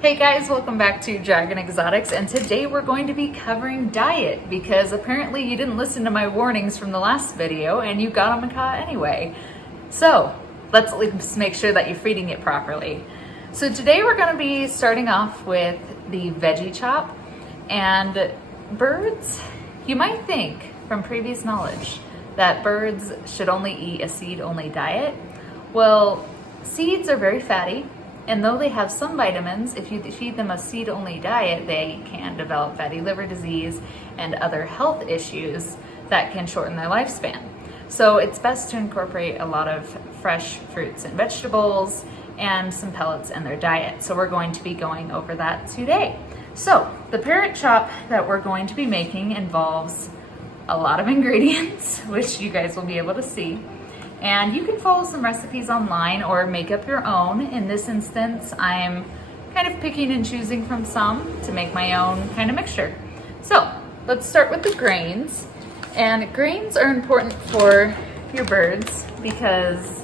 Hey guys, welcome back to Dragon Exotics, and today we're going to be covering diet because apparently you didn't listen to my warnings from the last video and you got a macaw anyway. So let's at least make sure that you're feeding it properly. So today we're going to be starting off with the veggie chop. And birds, you might think from previous knowledge that birds should only eat a seed-only diet. Well, seeds are very fatty. And though they have some vitamins, if you feed them a seed-only diet, they can develop fatty liver disease and other health issues that can shorten their lifespan. So it's best to incorporate a lot of fresh fruits and vegetables and some pellets in their diet. So we're going to be going over that today. So the parrot chop that we're going to be making involves a lot of ingredients, which you guys will be able to see. And you can follow some recipes online or make up your own. In this instance, I'm kind of picking and choosing from some to make my own kind of mixture. So let's start with the grains. And grains are important for your birds because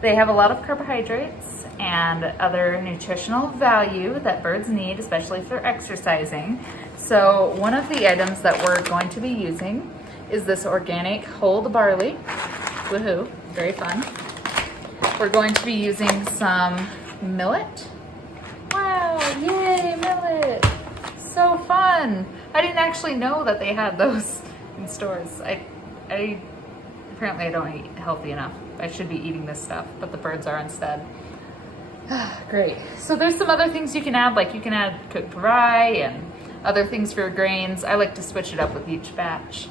they have a lot of carbohydrates and other nutritional value that birds need, especially if they're exercising. So one of the items that we're going to be using is this organic whole barley. Woohoo, very fun. We're going to be using some millet. Wow, yay, millet. So fun. I didn't actually know that they had those in stores. Apparently I don't eat healthy enough. I should be eating this stuff, but the birds are instead. Great. So there's some other things you can add, like you can add cooked rye and other things for your grains. I like to switch it up with each batch.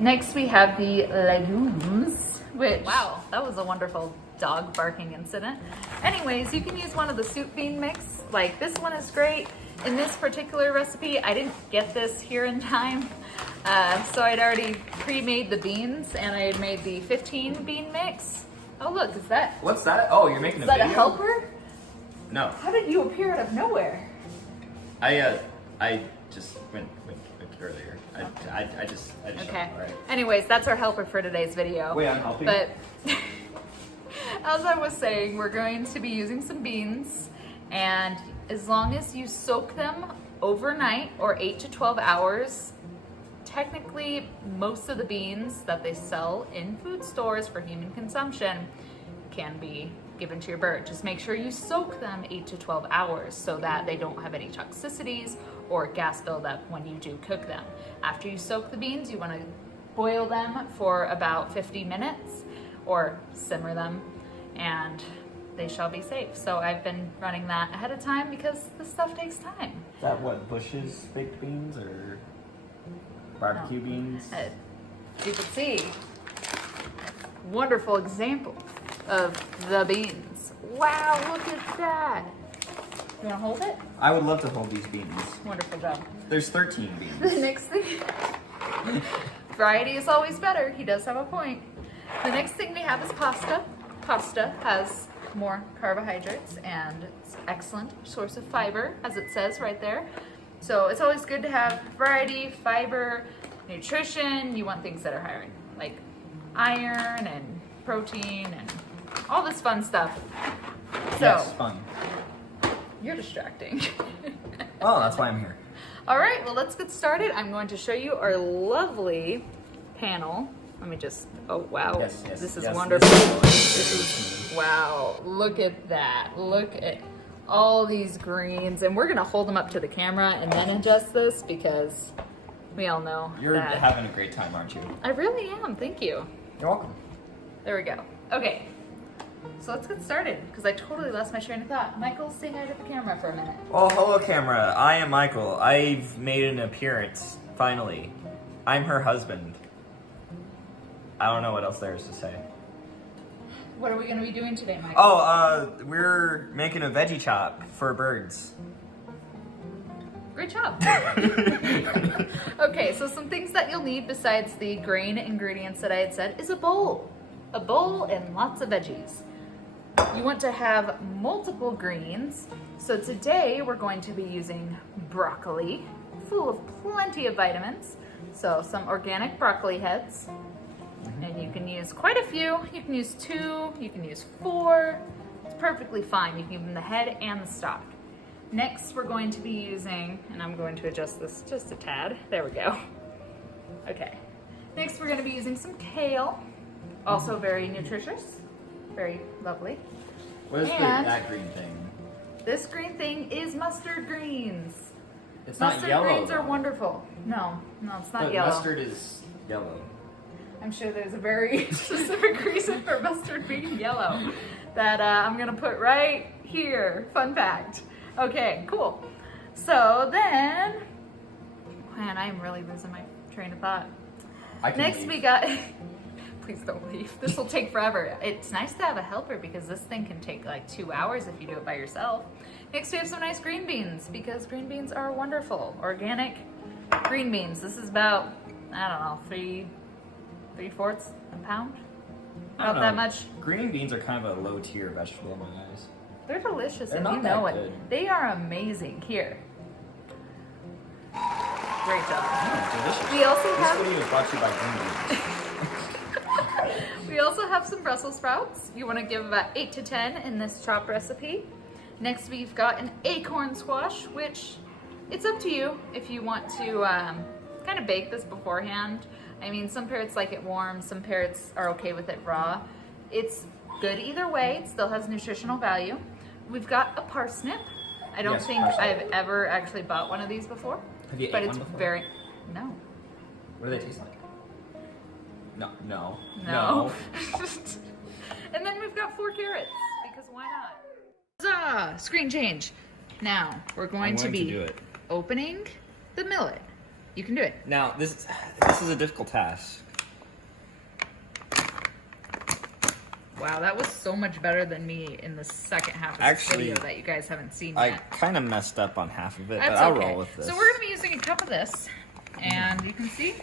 Next we have the legumes, which, wow, that was a wonderful dog barking incident. Anyways, you can use one of the soup bean mix. Like this one is great. In this particular recipe, I didn't get this here in time. So I'd already pre-made the beans and I had made the 15 bean mix. Oh look, is that? What's that? Oh, you're making a video? Is that a helper? No. How did you appear out of nowhere? I just went earlier. I just Okay. All right. Anyways, that's our helper for today's video. Wait, I'm helping? But as I was saying, we're going to be using some beans, and as long as you soak them overnight or 8 to 12 hours, technically most of the beans that they sell in food stores for human consumption can be given to your bird. Just make sure you soak them 8 to 12 hours so that they don't have any toxicities or gas buildup when you do cook them. After you soak the beans, you want to boil them for about 50 minutes or simmer them, and they shall be safe. So I've been running that ahead of time because this stuff takes time. Is that what, Bush's baked beans or barbecue beans? You can see, wonderful example of the beans. Wow, look at that. You want to hold it? I would love to hold these beans. Wonderful job. There's 13 beans. The next thing, variety is always better. He does have a point. The next thing we have is pasta. Pasta has more carbohydrates and it's an excellent source of fiber, as it says right there. So it's always good to have variety, fiber, nutrition. You want things that are higher in like iron and protein and all this fun stuff. So, Yes, fun. you're distracting. Oh, that's why I'm here. All right, well, let's get started. I'm going to show you our lovely panel. Let me just, oh, wow. Yes, This is yes, wonderful. this is Wow, look at that. Look at all these greens. And we're going to hold them up to the camera and then adjust this because we all know You're that. having a great time, aren't you? I really am. Thank you. You're welcome. There we go. Okay, so let's get started because I totally lost my train of thought. Michael, say hi to the camera for a minute. Oh, hello, camera. I am Michael. I've made an appearance, finally. I'm her husband. I don't know what else there is to say. What are we going to be doing today, Michael? Oh, we're making a veggie chop for birds. Great job. Okay, so some things that you'll need besides the grain ingredients that I had said is a bowl. A bowl and lots of veggies. You want to have multiple greens. So today we're going to be using broccoli, full of plenty of vitamins. So some organic broccoli heads. And you can use quite a few. You can use 2, you can use 4. It's perfectly fine. You can give them the head and the stalk. Next, we're going to be using, and I'm going to adjust this just a tad. There we go. Okay. Next, we're going to be using some kale. Also very nutritious. Very lovely. What is And that green thing? this green thing is mustard greens. It's not Mustard yellow. greens are though. wonderful. No, it's not But yellow. mustard is yellow. I'm sure there's a very specific reason for mustard being yellow that I'm gonna put right here. Fun fact. Okay, cool. So then, man, I am really losing my train of thought. Next leave. we got, please don't leave. This will take forever. It's nice to have a helper because this thing can take like 2 hours if you do it by yourself. Next we have some nice green beans because green beans are wonderful. Organic green beans. This is about, I don't know, 3/4 a pound? I don't Not that know. much. Green beans are kind of a low tier vegetable in my eyes. They're delicious They're and not you know that it. good. They are amazing. Here. Great job. Oh, delicious. We also This have video is brought to you by green beans. we also have some Brussels sprouts. You want to give about 8 to 10 in this chop recipe. Next we've got an acorn squash, which it's up to you if you want to kind of bake this beforehand. I mean, some parrots like it warm, some parrots are okay with it raw. It's good either way. It still has nutritional value. We've got a parsnip. I don't Yes, think parsnip. I've ever actually bought one of these before. Have you but ate it's one before? very no. What do they taste like? No. No. And then we've got 4 carrots because why not? Huzzah! Screen change. Now we're going to be do it. opening the millet. You can do it. Now, this is a difficult task. Wow, that was so much better than me in the second half of this Actually, video that you guys haven't seen I yet. kind of messed up on half of it, That's but I'll okay. roll with this. So we're gonna be using a cup of this, and you can see.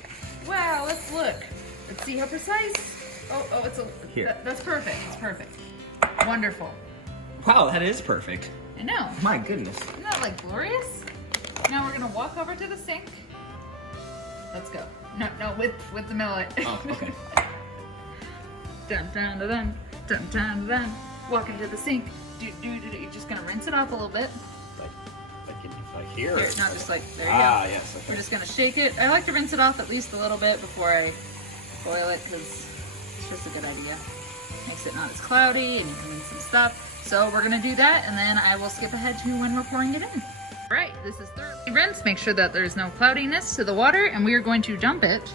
Wow, let's look. Let's see how precise. Oh, it's a. Here. That's perfect. It's perfect. Wonderful. Wow, that is perfect. I know. My goodness. Isn't that like glorious? Now we're gonna walk over to the sink. Let's go. No, with the millet. Oh, okay. Dun dun dun dun dun dun dun. Walk into the sink. You're just gonna rinse it off a little bit. Like here. Here, not just like there you Ah, go. yes. Okay. We're just gonna shake it. I like to rinse it off at least a little bit before I boil it because it's just a good idea. Makes it not as cloudy and you can rinse some stuff. So we're gonna do that and then I will skip ahead to when we're pouring it in. Right, this is thoroughly rinsed. Make sure that there's no cloudiness to the water and we are going to dump it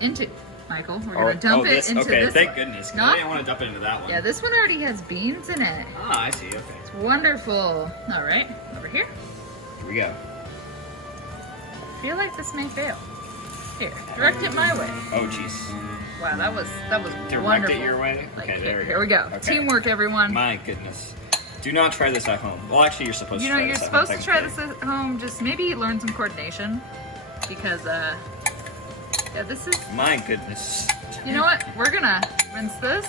into, Michael, we're gonna dump it into okay, this thank one. goodness. 'Cause Not- I didn't want to dump it into that one. Yeah, this one already has beans in it. Ah, I see. Okay. It's wonderful. All right, over here. Here we go. I feel like this may fail. Here, direct it my way. Oh, jeez. Wow, that was Direct wonderful. it your way? Like, Okay, there we here we go. Okay. Teamwork, everyone. My goodness. Do not try this at home. Well, actually, you're supposed You to know, try you're this at home, supposed to try this technically. at home. Just maybe learn some coordination because, yeah, this is. My goodness. You know what? We're gonna rinse this,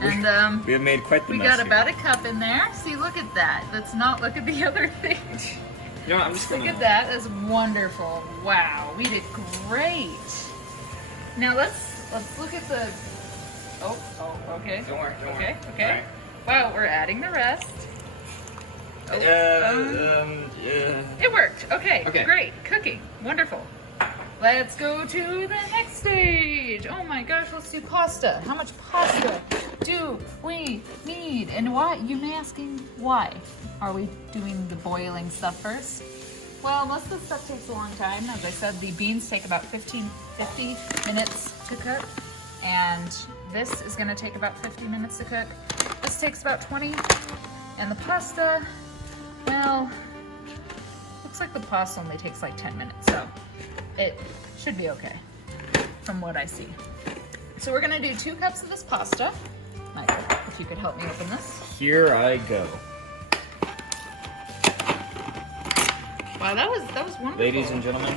and We have made quite the we mess got here. about a cup in there. See, look at that. Let's not look at the other thing. You know what, I'm just Look gonna... at that. That's wonderful. Wow, we did great. Now let's look at the. Oh, okay. Don't worry, don't Okay, worry. okay. Alright. Wow, we're adding the rest. Oh, Yeah. it worked. Okay, Okay. great. Cooking. Wonderful. Let's go to the next stage. Oh my gosh, let's do pasta. How much pasta do we need? And why? You may be asking why are we doing the boiling stuff first? Well, most of the stuff takes a long time. As I said, the beans take about 50 minutes to cook. And this is gonna take about 50 minutes to cook. This takes about 20. And the pasta, well, looks like the pasta only takes like 10 minutes. So it should be okay from what I see. So we're gonna do 2 cups of this pasta. Michael, if you could help me open this. Here I go. Wow, that was wonderful. Ladies and gentlemen,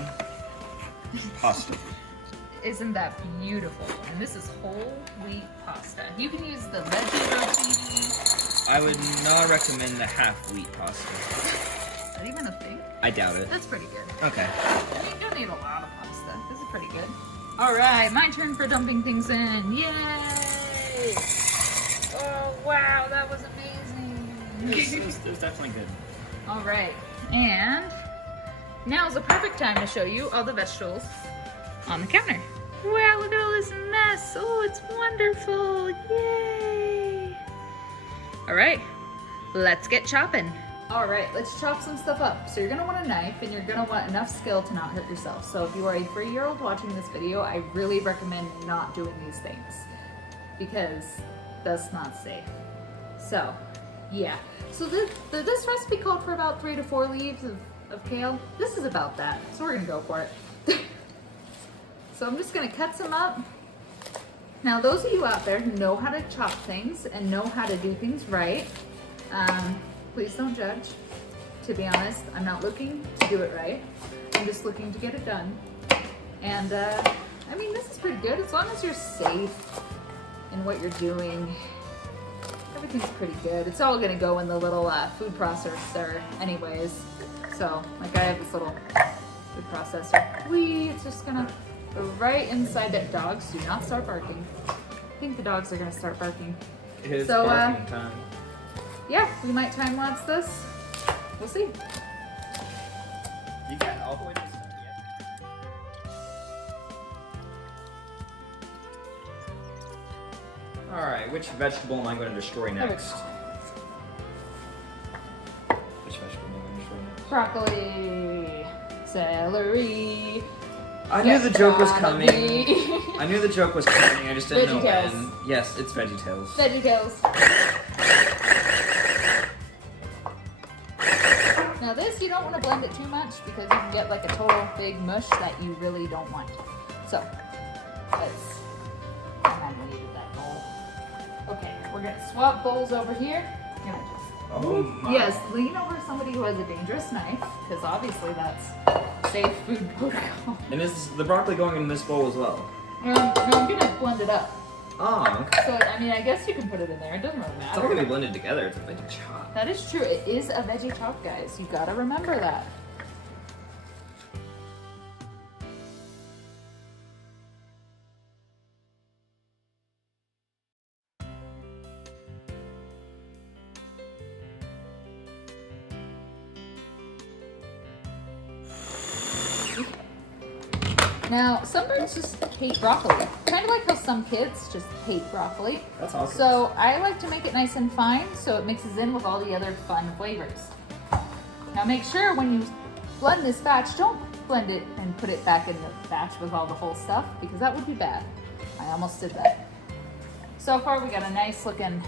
pasta. Isn't that beautiful? And this is whole wheat pasta. You can use the veggie rotini. I would not recommend the half wheat pasta. Is that even a thing? I doubt it. That's pretty good. Okay. I mean, you don't need a lot of pasta. This is pretty good. All right, my turn for dumping things in. Yay! Oh, wow, that was amazing. It was definitely good. All right, And now's the perfect time to show you all the vegetables on the counter. Wow, look at all this mess. Oh, it's wonderful. Yay. All right, let's get chopping. All right, let's chop some stuff up. So you're gonna want a knife and you're gonna want enough skill to not hurt yourself. So if you are a 3-year-old watching this video, I really recommend not doing these things because that's not safe. So, yeah. So this recipe called for about 3 to 4 leaves of kale. This is about that, so we're gonna go for it. So I'm just gonna cut some up. Now those of you out there who know how to chop things and know how to do things right, please don't judge. To be honest, I'm not looking to do it right. I'm just looking to get it done. And I mean, this is pretty good as long as you're safe in what you're doing. Everything's pretty good. It's all gonna go in the little food processor anyways. So, like I have this little food processor. It's just gonna go right inside that. Dogs do not start barking. I think the dogs are gonna start barking. It is So, barking time. Yeah, we might time lapse this. We'll see. You got it all the way to the end. Alright, which vegetable am I going to destroy next? Which vegetable am I going to destroy next? Broccoli, celery. I knew the joke was coming. Cabbage. I knew the joke was coming, I just didn't know VeggieTales. when. Yes, it's VeggieTales. VeggieTales. Now this, you don't want to blend it too much because you can get like a total big mush that you really don't want. So, let's, I needed that bowl. Okay, we're gonna swap bowls over here. You're gonna just, Oh my. yes, lean over somebody who has a dangerous knife, because obviously that's safe food protocol. And is the broccoli going in this bowl as well? No, I'm gonna blend it up. Oh, okay. So, I mean, I guess you can put it in there. It doesn't really It's all matter. going to be blended together. It's a veggie chop. That is true. It is a veggie chop, guys. You gotta remember that. Now, some birds just hate broccoli. Kind of like how some kids just hate broccoli. That's awesome. So I like to make it nice and fine so it mixes in with all the other fun flavors. Now make sure when you blend this batch, don't blend it and put it back in the batch with all the whole stuff because that would be bad. I almost did that. So far we got a nice looking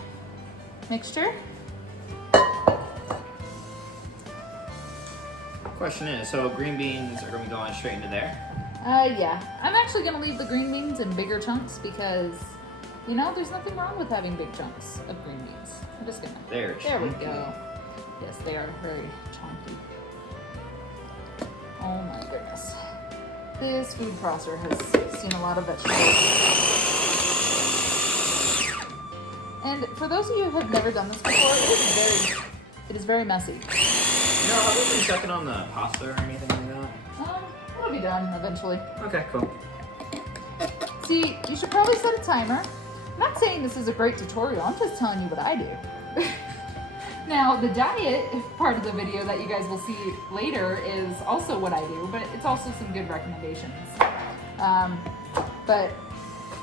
mixture. Question is, so green beans are going to be going straight into there? Yeah. I'm actually gonna leave the green beans in bigger chunks because, you know, there's nothing wrong with having big chunks of green beans. I'm just gonna. There we chunky. go. Yes, they are very chunky. Oh my goodness. This food processor has seen a lot of vegetables. And for those of you who have never done this before, it is very messy. No, have we been checking on the pasta or anything like that? It'll be done eventually. Okay, cool. See, you should probably set a timer. I'm not saying this is a great tutorial, I'm just telling you what I do. Now, the diet part of the video that you guys will see later is also what I do, but it's also some good recommendations. But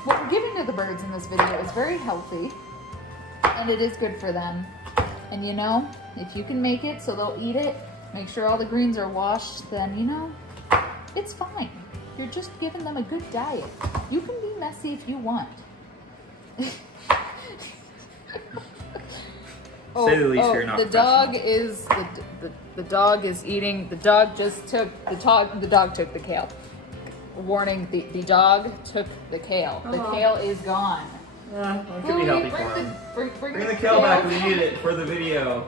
what we're giving to the birds in this video is very healthy, and it is good for them. And you know, if you can make it so they'll eat it, make sure all the greens are washed, then you know, it's fine. You're just giving them a good diet. You can be messy if you want. Say the least, you're not the dog is the dog is eating. The dog just took the dog took the kale. Warning: the dog took the kale. The kale is gone. Yeah, that could be healthy for him. Bring the kale back. We need it for the video.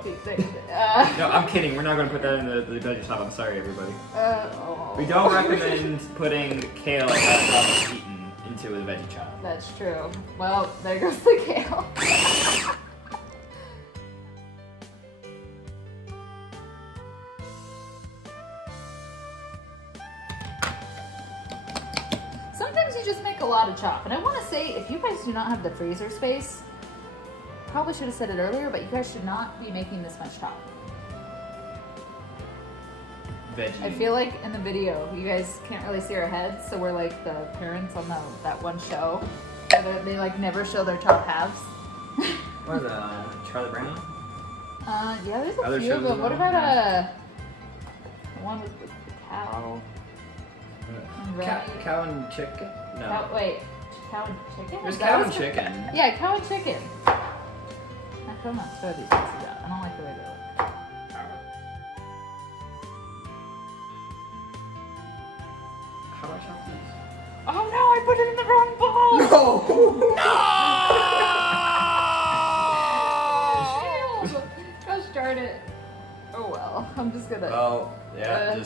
Uh, No, I'm kidding. We're not going to put that in the veggie shop. I'm sorry, everybody. oh. We don't recommend putting kale that was eaten into a veggie chop. That's true. Well, there goes the kale. Sometimes you just make a lot of chop. And I want to say, if you guys do not have the freezer space, probably should have said it earlier, but you guys should not be making this much chop. Veggie. I feel like in the video, you guys can't really see our heads, so we're like the parents on that one show. They like never show their top halves. What is that? Charlie Brown? Yeah, there's a Other few of shows them. What as well? about the one with the cow? And Roudy? Cow and chicken? No. Cow and chicken? There's Is that cow what's and the- chicken. Yeah, cow and chicken. Actually, I'm not sure these pieces out. I don't like the way they look. How do I chop these? Oh no, I put it in the wrong bowl! No! Gosh darn it. Oh well, I'm just gonna... Well, yeah,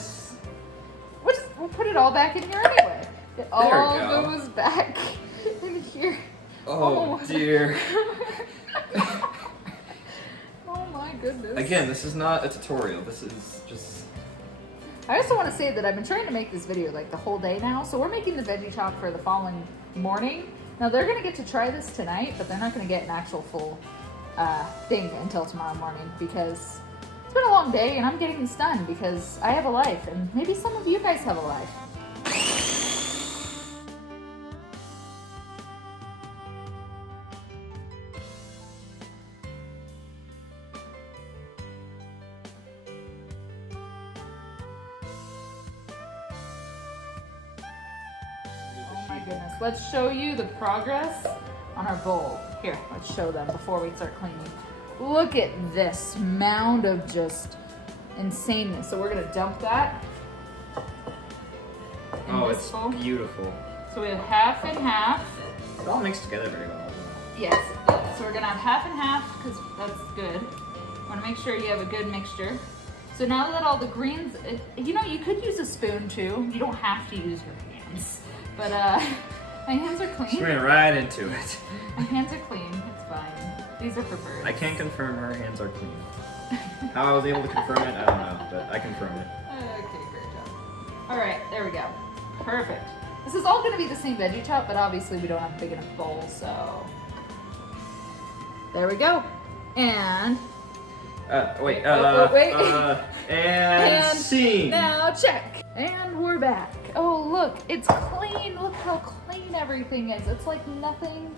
We'll put it all back in here anyway. It all go. goes back in here. Oh dear. Oh my goodness. Again, this is not a tutorial. This is just... I also want to say that I've been trying to make this video like the whole day now. So we're making the veggie chop for the following morning. Now they're going to get to try this tonight, but they're not going to get an actual full thing until tomorrow morning because it's been a long day and I'm getting this done because I have a life and maybe some of you guys have a life. Oh my goodness. Let's show you the progress on our bowl. Here, let's show them before we start cleaning. Look at this mound of just insaneness. So we're gonna dump that in Oh, this it's bowl. beautiful. So we have half and half. It all mixed together very well. Yes. So we're gonna have half and half because that's good. Want to make sure you have a good mixture. So now that all the greens, you know, you could use a spoon too. You don't have to use your hands. But my hands are clean. Just went right into it. My hands are clean. It's fine. These are for birds. I can't confirm her hands are clean. How I was able to confirm it, I don't know, but I confirm it. Okay, great job. All right, there we go. Perfect. This is all going to be the same veggie chop, but obviously we don't have a big enough bowl, so there we go. And Wait. wait. And scene. Now check. And we're back. Oh, look, it's clean. Look how clean everything is. It's like nothing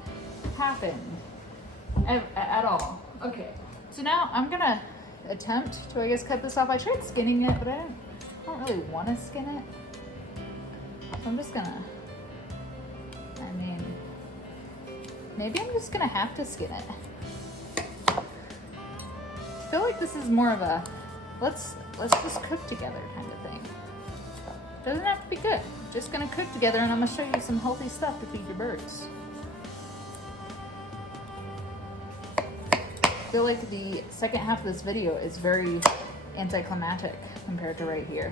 happened at all. Okay, so now I'm gonna attempt to, I guess, cut this off. I tried skinning it, but I don't really want to skin it. So I'm just gonna, I mean, maybe I'm just gonna have to skin it. I feel like this is more of a let's just cook together kind of thing. Doesn't have to be good. Just gonna cook together and I'm gonna show you some healthy stuff to feed your birds. I feel like the second half of this video is very anticlimactic compared to right here.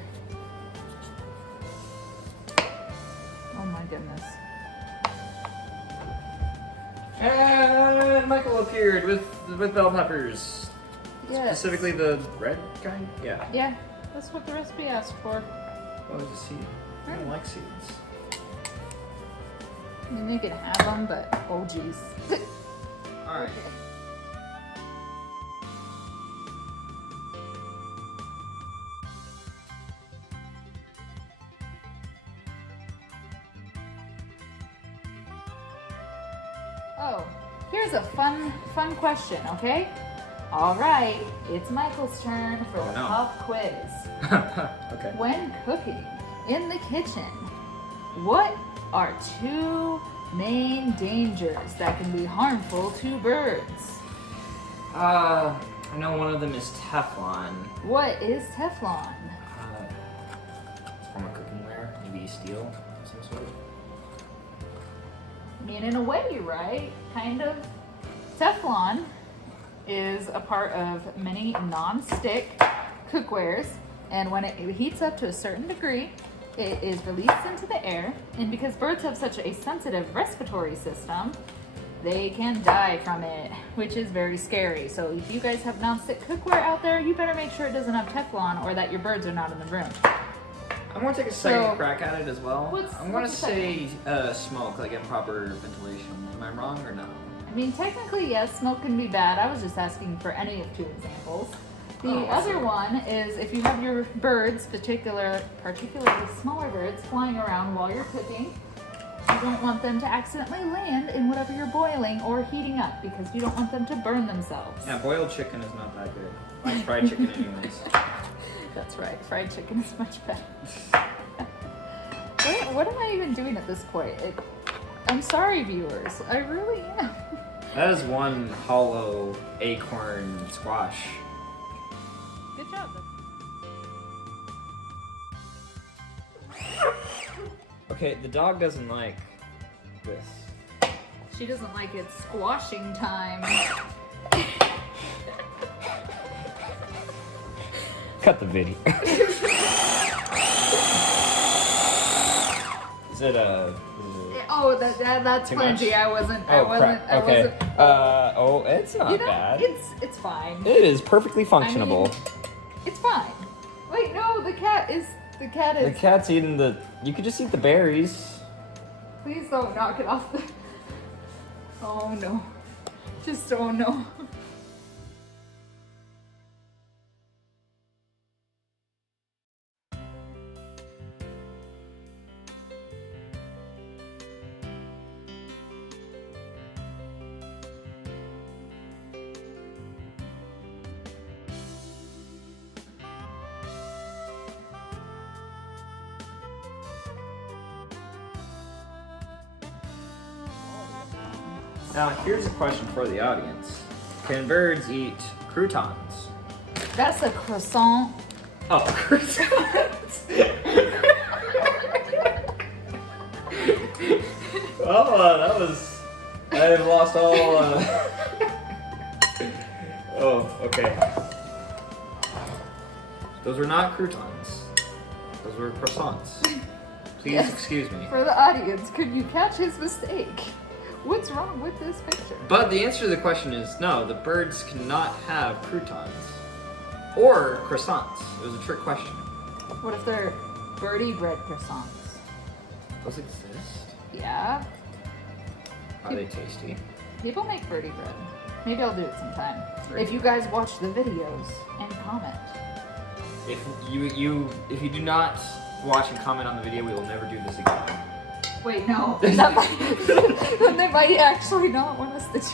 Oh my goodness. And Michael appeared with bell peppers. Yes. Specifically the red kind? Yeah. Yeah, that's what the recipe asked for. Oh, there's a seed. I don't like seeds. I mean, you can have them, but oh geez. Alright. Oh, here's a fun question, okay? All right, it's Michael's turn for Oh, the no. pop quiz. Okay. When cooking in the kitchen, what are two main dangers that can be harmful to birds? I know one of them is Teflon. What is Teflon? From a cookware, maybe steel of some sort. I mean, in a way, right? Kind of. Teflon is a part of many non-stick cookwares, and when it heats up to a certain degree, it is released into the air, and because birds have such a sensitive respiratory system, they can die from it, which is very scary. So if you guys have non-stick cookware out there, you better make sure it doesn't have Teflon or that your birds are not in the room. I'm gonna take a second So, crack at it as well. I'm gonna what's the say smoke, like improper ventilation. Am I wrong or no? I mean, technically, yes, smoke can be bad. I was just asking for any of two examples. The other one is if you have your birds, particularly smaller birds, flying around while you're cooking, you don't want them to accidentally land in whatever you're boiling or heating up because you don't want them to burn themselves. Yeah, boiled chicken is not that good. Like fried chicken anyways. That's right, fried chicken is much better. What am I even doing at this point? I'm sorry, viewers. I really am. That is one hollow acorn squash. Good job. Okay, the dog doesn't like this. She doesn't like it squashing time. Cut the video. Is it Oh, that's Too plenty. much? I wasn't. Crap. Okay. It's not bad. It's fine. It is perfectly functionable. I mean, it's fine. Wait, no, the cat is. The cat's eating the. You could just eat the berries. Please don't knock it off the. Oh no. Just oh no. Now, here's a question for the audience. Can birds eat croutons? That's a croissant. Oh, croutons! Oh, that was... I've lost all... Oh, okay. Those were not croutons. Those were croissants. Please Yes. excuse me. For the audience, could you catch his mistake? What's wrong with this picture? But the answer to the question is no, the birds cannot have croutons. Or croissants. It was a trick question. What if they're birdie bread croissants? Those exist? Yeah. Are they tasty? People make birdie bread. Maybe I'll do it sometime. Great. If you guys watch the videos and comment. If you do not watch and comment on the video, we will never do this again. Wait, no. That might, they might actually not want us to do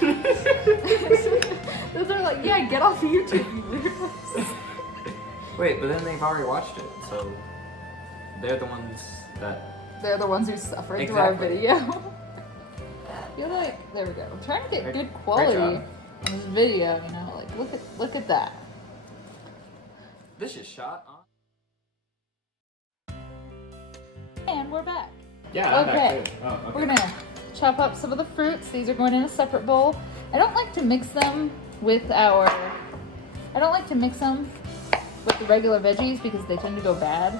it. Those are like, yeah, get off YouTube, you weirdos. Wait, but then they've already watched it, so they're the ones that... They're the ones who suffered through our Exactly. video. You're like, there we go. I'm trying to get Great- good great quality job. in this video, you know, like look at that. This is shot on... And we're back. Yeah, I'm Okay. back too. Oh, okay. We're gonna chop up some of the fruits. These are going in a separate bowl. I don't like to mix them with the regular veggies because they tend to go bad.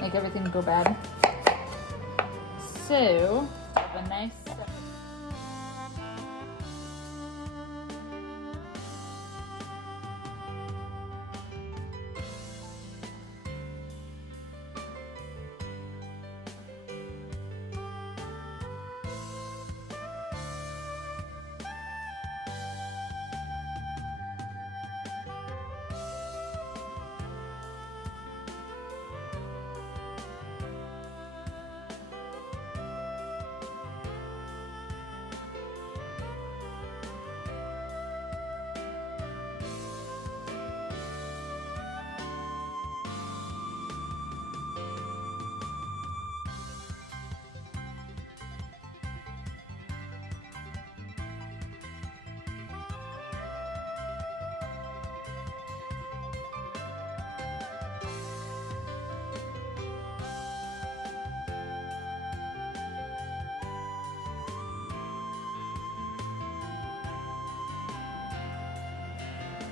Make everything go bad. So, have a nice separate.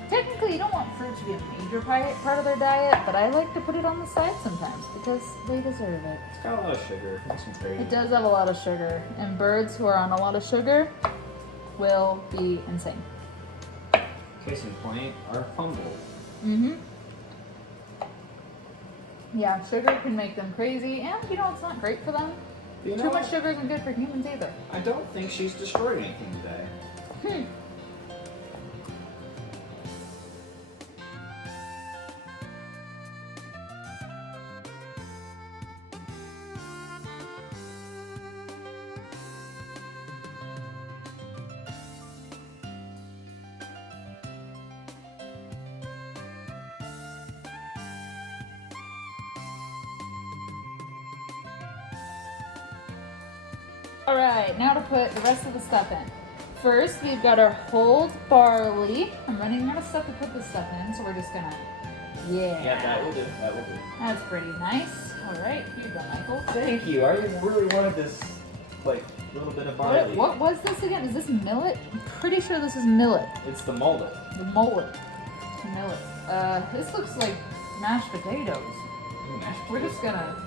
Technically, you don't want fruit to be a major part of their diet, but I like to put it on the side sometimes because they deserve it. It's got a lot of sugar. Makes me crazy. It does have a lot of sugar, and birds who are on a lot of sugar will be insane. Case in point, our fumble. Mm-hmm. Yeah, sugar can make them crazy, and you know, it's not great for them. You know Too much what? sugar isn't good for humans either. I don't think she's destroyed anything today. All right, now to put the rest of the stuff in. First, we've got our whole barley. I'm running out of stuff to put this stuff in, so we're just gonna, Yeah, that will do. That will do. That's pretty nice. All right, here you go, Michael. Thank you. I really wanted this, like, little bit of barley. What was this again? Is this millet? I'm pretty sure this is millet. It's the mullet. The mullet. Millet. This looks like mashed potatoes. Ooh, mashed We're potatoes. just gonna,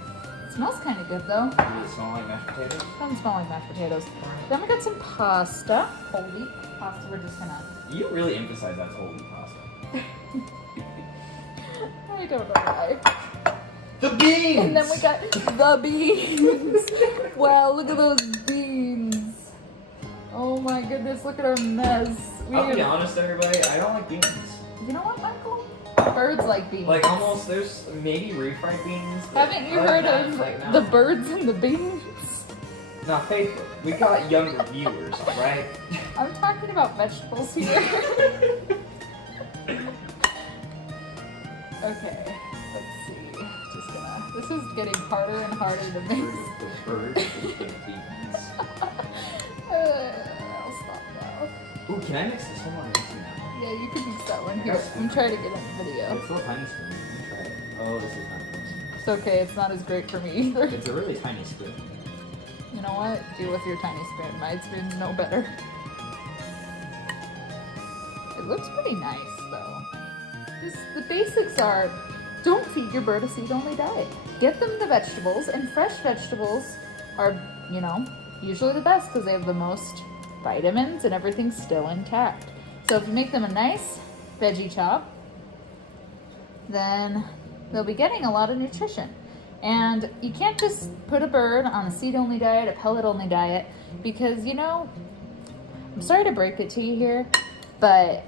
it smells kind of good though. Does it smell like mashed potatoes? Doesn't smell like mashed potatoes. Then we got some pasta. Whole wheat pasta. We're just gonna, You really emphasize that's whole wheat pasta. I don't know why. The beans! And then we got the beans. Wow, look at those beans. Oh my goodness, look at our mess. I'll be honest, everybody, I don't like beans. You know what, Michael? Birds like beans. Like, almost, there's maybe refried beans. Haven't you heard of right the birds and the beans? Not faithful. We got younger viewers, right? I'm talking about vegetables here. Okay, let's see. Just gonna, this is getting harder and harder to mix. The birds and the beans. I'll stop now. Ooh, can I mix this one or mix it now? Yeah, you can mix that one here. I'm trying to get in the video. It's a little tiny spoon. Let me try it. Oh, this is not good. It's okay, it's not as great for me either. It's a really tiny spoon. You know what? Deal with your tiny spoon. My spoon's no better. It looks pretty nice though. The basics are, don't feed your bird a seed-only diet. Get them the vegetables, and fresh vegetables are, you know, usually the best because they have the most vitamins and everything's still intact. So if you make them a nice veggie chop, then they'll be getting a lot of nutrition. And you can't just put a bird on a seed-only diet, a pellet-only diet, because, you know, I'm sorry to break it to you here, but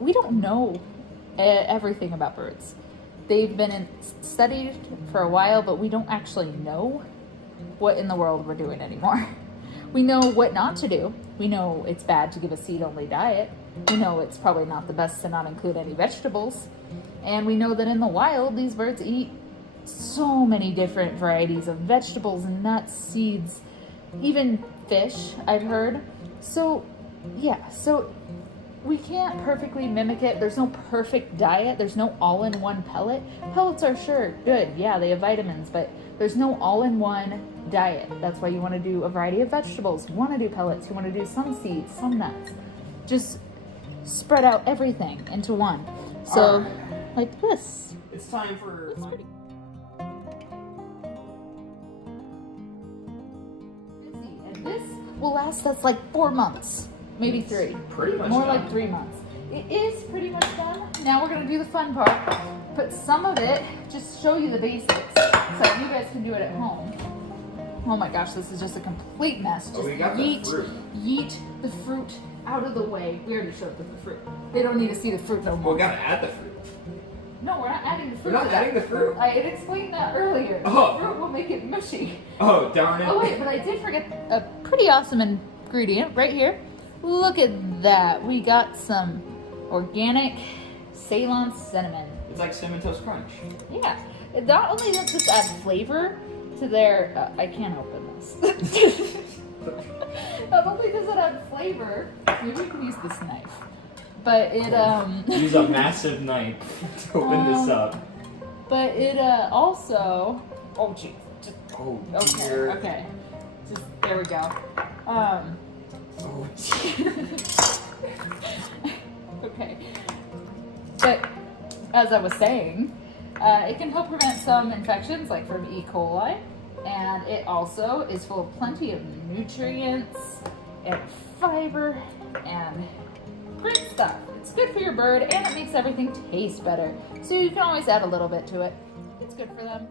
we don't know everything about birds. They've been studied for a while, but we don't actually know what in the world we're doing anymore. We know what not to do. We know it's bad to give a seed-only diet. We know it's probably not the best to not include any vegetables. And we know that in the wild, these birds eat so many different varieties of vegetables and nuts, seeds, even fish, I've heard. So, yeah, so we can't perfectly mimic it. There's no perfect diet. There's no all-in-one pellet. Pellets are sure good. Yeah, they have vitamins, but there's no all-in-one diet. That's why you want to do a variety of vegetables. You want to do pellets. You want to do some seeds, some nuts. Just spread out everything into one. So, like this. It's time for... Looks pretty busy. And this will last us like 4 months. Maybe 3. Pretty much More done. like 3 months. It is pretty much done. Now we're gonna do the fun part. Put some of it, just show you the basics, so you guys can do it at home. Oh my gosh, this is just a complete mess. Just we got the fruit. yeet the fruit out of the way. We already showed them the fruit. They don't need to see the fruit no more. We gotta add the fruit. No, we're not adding the fruit. We're not to that. adding the fruit? I had explained that earlier. Oh. The fruit will make it mushy. Oh, darn it. Oh wait, but I did forget a pretty awesome ingredient right here. Look at that. We got some organic Ceylon cinnamon. It's like Cinnamon Toast Crunch. Yeah. Not only does this add flavor to their... I can't open this. Not only does it add flavor... Maybe we can use this knife. But it... Use a massive knife to open this up. But it also... Oh, geez. Just, Oh, okay, dear. okay. Just, there we go. Oh, Okay. But as I was saying, it can help prevent some infections like from E. coli, and it also is full of plenty of nutrients and fiber and great stuff. It's good for your bird and it makes everything taste better. So you can always add a little bit to it. It's good for them.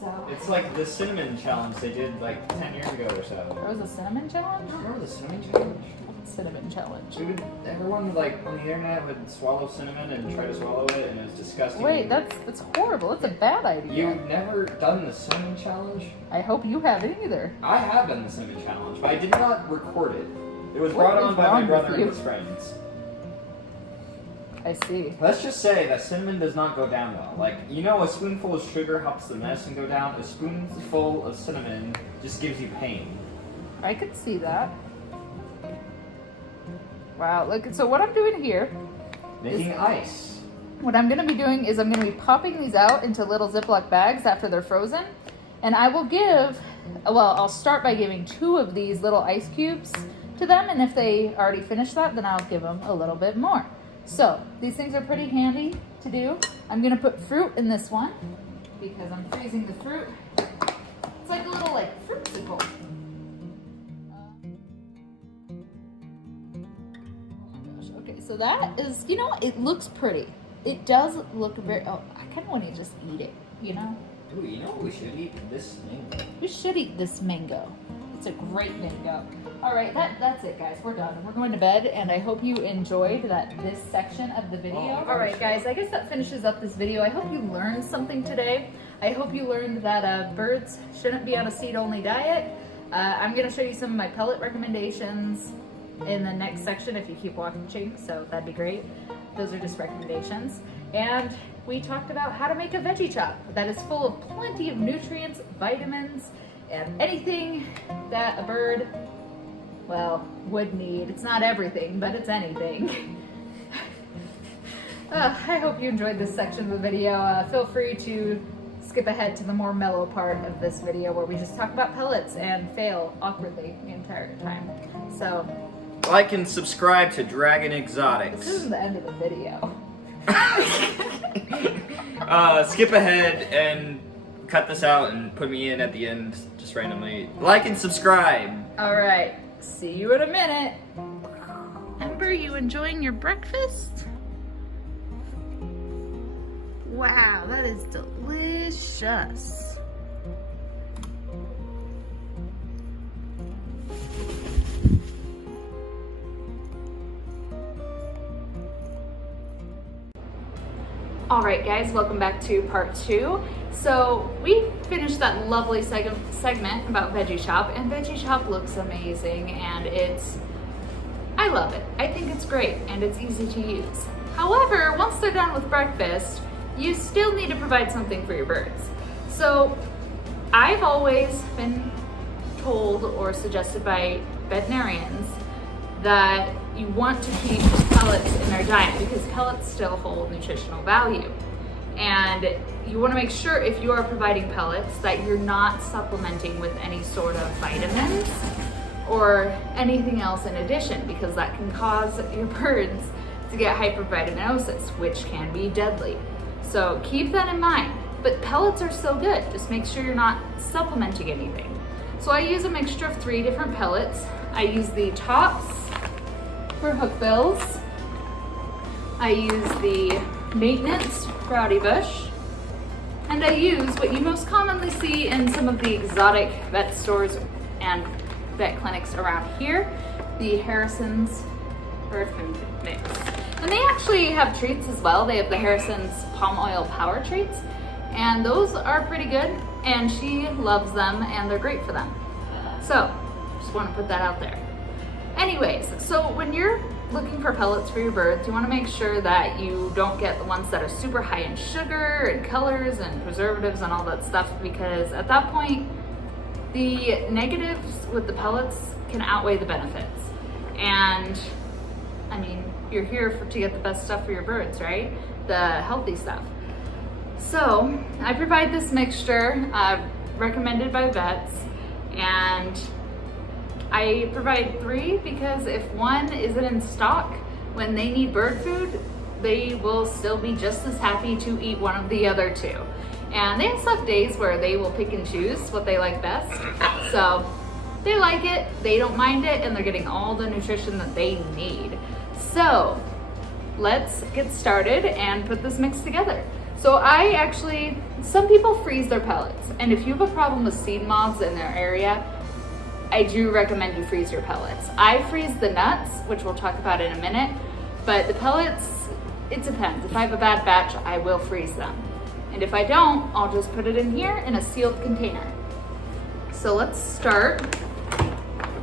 So it's like the cinnamon challenge they did like 10 years ago or so. there was a cinnamon challenge? Remember the cinnamon challenge? Cinnamon challenge. Everyone like on the internet would swallow cinnamon and try to swallow it, and it was disgusting. Wait, that's horrible. That's a bad idea. You've never done the cinnamon challenge? I hope you haven't either. I have done the cinnamon challenge, but I did not record it. It was What brought is on by my wrong brother with and you? his friends. I see. Let's just say that cinnamon does not go down well. Like, you know, a spoonful of sugar helps the medicine go down. A spoonful of cinnamon just gives you pain. I could see that. Wow, look, so what I'm doing here, Making ice. what I'm gonna be doing is I'm gonna be popping these out into little Ziploc bags after they're frozen. And I will give, well, I'll start by giving 2 of these little ice cubes to them. And if they already finished that, then I'll give them a little bit more. So these things are pretty handy to do. I'm gonna put fruit in this one because I'm freezing the fruit. It's like a little fruitsicle. Okay, so that is, you know, it looks pretty. It does look very, oh, I kind of want to just eat it, you know? Ooh, you know what we should eat? This mango. We should eat this mango. It's a great mango. All right, that's it, guys. We're done. We're going to bed, and I hope you enjoyed this section of the video. All right, guys, I guess that finishes up this video. I hope you learned something today. I hope you learned that birds shouldn't be on a seed-only diet. I'm going to show you some of my pellet recommendations in the next section if you keep watching, so that'd be great. Those are just recommendations. And we talked about how to make a veggie chop that is full of plenty of nutrients, vitamins, and anything that a bird, well, would need. It's not everything, but it's anything. I hope you enjoyed this section of the video. Feel free to skip ahead to the more mellow part of this video where we just talk about pellets and fail awkwardly the entire time. So, Like and subscribe to Dragon Exotics. this is the end of the video. Skip ahead and cut this out and put me in at the end just randomly. Like and subscribe. All right, see you in a minute. Ember, you enjoying your breakfast? Wow, that is delicious. All right, guys, welcome back to part 2. So we finished that lovely segment about Veggie Chop, and Veggie Chop looks amazing, and I love it. I think it's great, and it's easy to use. However, once they're done with breakfast, you still need to provide something for your birds. So I've always been told or suggested by veterinarians that you want to keep pellets in their diet because pellets still hold nutritional value. And you want to make sure if you are providing pellets that you're not supplementing with any sort of vitamins or anything else in addition, because that can cause your birds to get hypervitaminosis, which can be deadly. So keep that in mind. But pellets are so good. Just make sure you're not supplementing anything. So I use a mixture of 3 different pellets. I use the tops for Hookbills. I use the maintenance Roudybush, and I use what you most commonly see in some of the exotic vet stores and vet clinics around here, the Harrison's bird food mix. And they actually have treats as well. They have the Harrison's palm oil power treats, and those are pretty good, and she loves them, and they're great for them. So just want to put that out there. Anyways, so when you're looking for pellets for your birds, you want to make sure that you don't get the ones that are super high in sugar and colors and preservatives and all that stuff, because at that point the negatives with the pellets can outweigh the benefits. And I mean, you're here to get the best stuff for your birds, right? The healthy stuff. So I provide this mixture recommended by vets, and I provide 3 because if one isn't in stock when they need bird food, they will still be just as happy to eat one of the other 2. And they have some days where they will pick and choose what they like best. So they like it, they don't mind it, and they're getting all the nutrition that they need. So let's get started and put this mix together. So some people freeze their pellets, and if you have a problem with seed moths in their area, I do recommend you freeze your pellets. I freeze the nuts, which we'll talk about in a minute, but the pellets, it depends. If I have a bad batch, I will freeze them. And if I don't, I'll just put it in here in a sealed container. So let's start.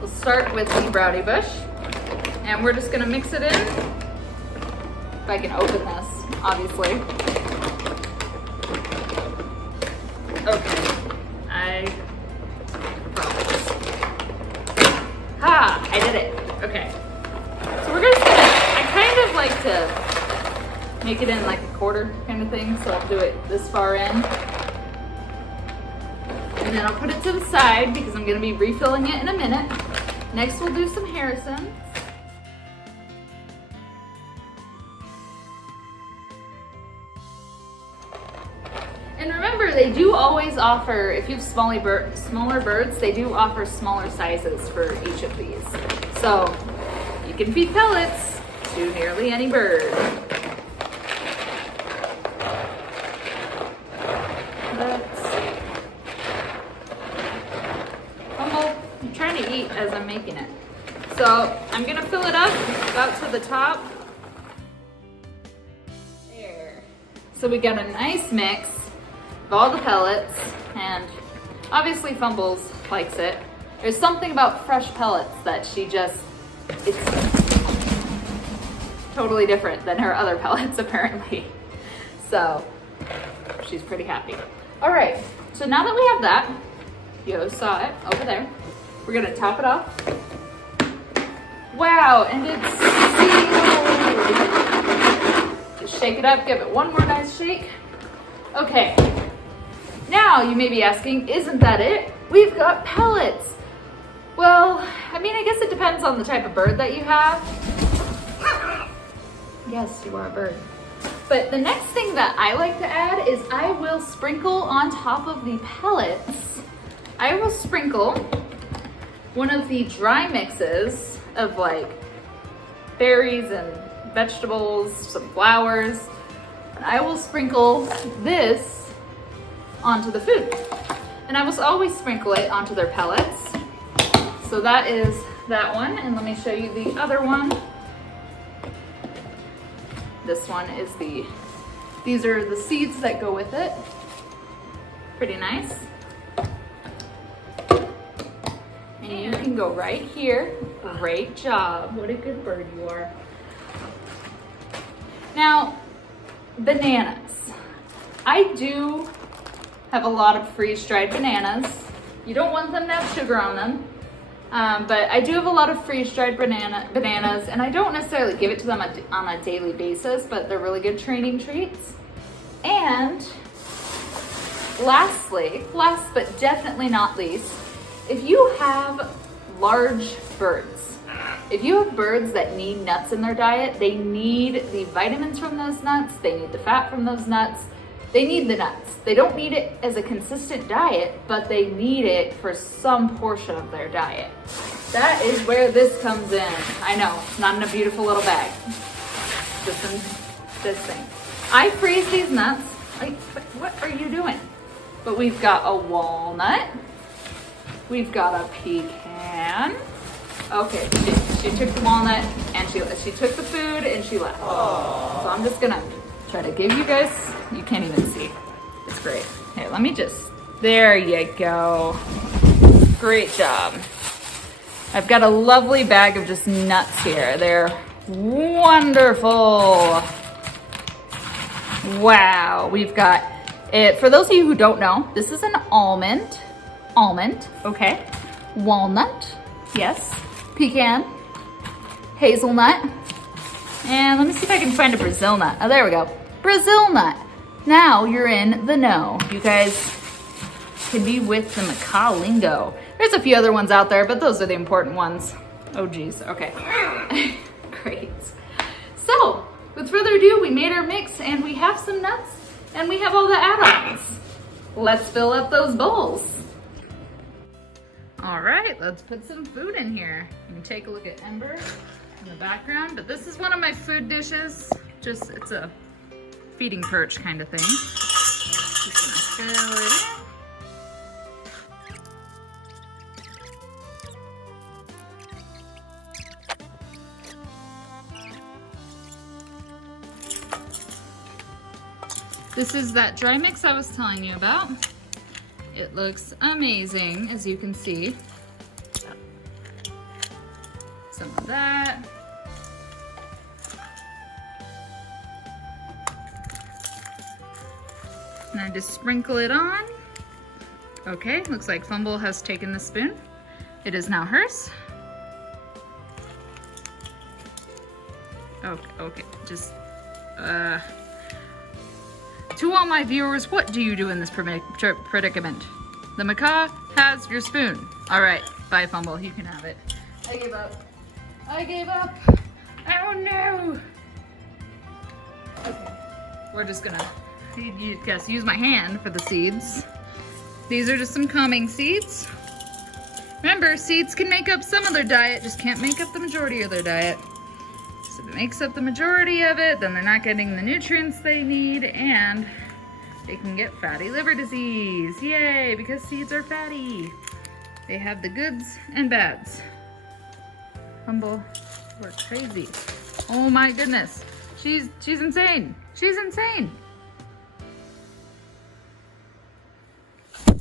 We'll start with the Roudybush, and we're just gonna mix it in If I can open this, obviously. Okay, I promise. Ha! I did it. Okay. So we're just gonna, I kind of like to make it in like a quarter kind of thing, so I'll do it this far in. And then I'll put it to the side because I'm gonna be refilling it in a minute. Next we'll do some Harrisons. And remember, they do always offer, if you have smaller birds, they do offer smaller sizes for each of these. So you can feed pellets to nearly any bird. Let's see. I'm trying to eat as I'm making it. So I'm gonna fill it up about to the top. There. So we got a nice mix of all the pellets, and obviously Fumbles likes it. There's something about fresh pellets that she just, it's totally different than her other pellets apparently. So she's pretty happy. All right, so now that we have that, you saw it over there, we're gonna top it off. Wow, and it's sealed. Just shake it up, give it one more nice shake. Okay. Now you may be asking, isn't that it? We've got pellets. Well, I mean, I guess it depends on the type of bird that you have. Yes, you are a bird. But the next thing that I like to add is I will sprinkle on top of the pellets. I will sprinkle one of the dry mixes of like berries and vegetables, some flowers. And I will sprinkle this onto the food. And I will always sprinkle it onto their pellets. So that is that one, and let me show you the other one. This one is these are the seeds that go with it. Pretty nice. And you can go right here. Great job. What a good bird you are. Now, bananas. I do have a lot of freeze-dried bananas. You don't want them to have sugar on them, but I do have a lot of freeze-dried bananas, and I don't necessarily give it to them on a daily basis, but they're really good training treats. And lastly, last but definitely not least, if you have large birds, if you have birds that need nuts in their diet, they need the vitamins from those nuts, they need the fat from those nuts, they need the nuts. They don't need it as a consistent diet, but they need it for some portion of their diet. That is where this comes in. I know, not in a beautiful little bag. Just in this thing. I freeze these nuts. Like, what are you doing? But we've got a walnut. We've got a pecan. Okay, she took the walnut and she took the food and she left. Aww. So I'm just gonna try to give you guys, you can't even see. It's great. Here, let me just, there you go. Great job. I've got a lovely bag of just nuts here. They're wonderful. Wow, we've got it. For those of you who don't know, this is an almond, okay? Walnut, yes. Pecan, hazelnut, and let me see if I can find a Brazil nut. Oh, there we go. Brazil nut. Now you're in the know. You guys can be with the macaw lingo. There's a few other ones out there, but those are the important ones. Oh, geez. Okay. Great. So, with further ado, we made our mix, and we have some nuts, and we have all the add-ons. Let's fill up those bowls. All right, let's put some food in here. You can take a look at Ember in the background, but this is one of my food dishes. Just, it's a feeding perch kind of thing. Just gonna fill it in. This is that dry mix I was telling you about. It looks amazing, as you can see. Some of that. And I just sprinkle it on. Okay, looks like Fumble has taken the spoon. It is now hers. Okay, just, to all my viewers, what do you do in this predicament? The macaw has your spoon. All right, bye Fumble, you can have it. I give up. I gave up. Oh no. Okay, we're just gonna, you guess, use my hand for the seeds. These are just some calming seeds. Remember, seeds can make up some of their diet, just can't make up the majority of their diet. So if it makes up the majority of it, then they're not getting the nutrients they need, and they can get fatty liver disease. Yay, because seeds are fatty. They have the goods and bads. Humble, we're crazy. Oh my goodness, she's insane. She's insane.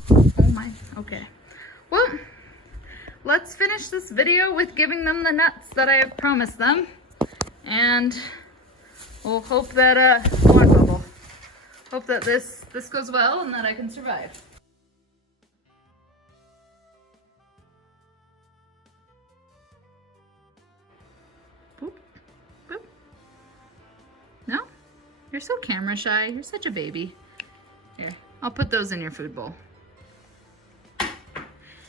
Oh my, okay. Well, let's finish this video with giving them the nuts that I have promised them. And we'll hope that, come on, Bubble. Hope that this goes well and that I can survive. Boop, boop. No? You're so camera shy. You're such a baby. Here, I'll put those in your food bowl.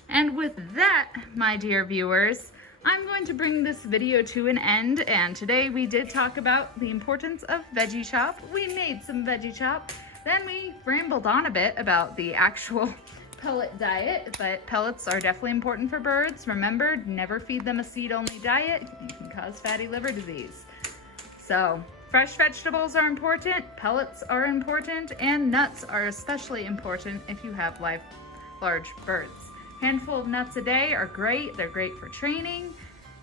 And with that, my dear viewers, I'm going to bring this video to an end, and today we did talk about the importance of Veggie Chop. We made some Veggie Chop, then we rambled on a bit about the actual pellet diet, but pellets are definitely important for birds. Remember, never feed them a seed-only diet. You can cause fatty liver disease. So, fresh vegetables are important, pellets are important, and nuts are especially important if you have large birds. Handful of nuts a day are great. They're great for training,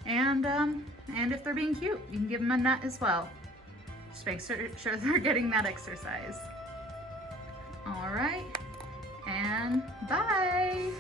and if they're being cute, you can give them a nut as well. Just make sure they're getting that exercise. All right, and bye.